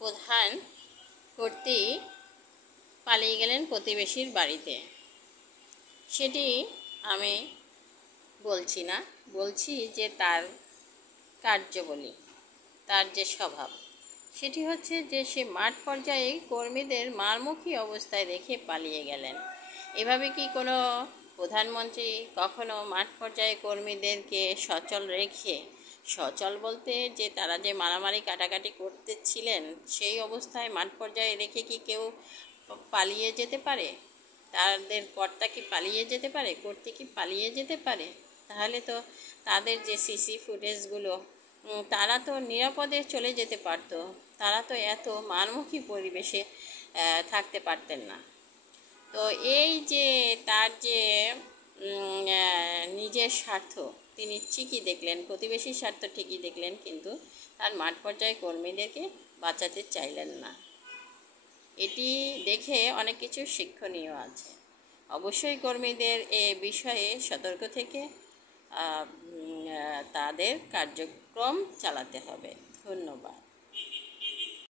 প্রধান কর্ত্রী পালিয়ে গেলেন প্রতিবেশীর বাড়িতে। সেটি আমি বলছি না, বলছি যে তার কার্যবলী, তার যে স্বভাব, সেটি হচ্ছে যে সে মাঠ পর্যায়ে কর্মীদের মারমুখী অবস্থায় রেখে পালিয়ে গেলেন। এভাবে কি কোনো প্রধানমন্ত্রী কখনো মাঠ পর্যায়ে কর্মীদেরকে সচল রেখে, সচল বলতে যে তারা যে মারামারি কাটাকাটি করতেছিলেন সেই অবস্থায় মাঠ পর্যায়ে রেখে কি কেউ পালিয়ে যেতে পারে? তাদের কর্তা কি পালিয়ে যেতে পারে? কর্ত্রী কি পালিয়ে যেতে পারে? তাহলে তো তাদের যে সিসি ফুটেজগুলো, তারা তো নিরাপদে চলে যেতে পারতো। তারা তো এত মারমুখী পরিবেশে থাকতে পারতেন না। তো এই যে তার যে নিজের স্বার্থ তিনি ঠিকই দেখলেন, প্রতিবেশীর স্বার্থ ঠিকই দেখলেন, কিন্তু তার মাঠ পর্যায়ে কর্মীদেরকে বাঁচাতে চাইলেন না। এটি দেখে অনেক কিছু শিক্ষণীয় আছে। অবশ্যই কর্মীদের এ বিষয়ে সতর্ক থেকে তাদের কার্যক্রম চালাতে হবে। ধন্যবাদ।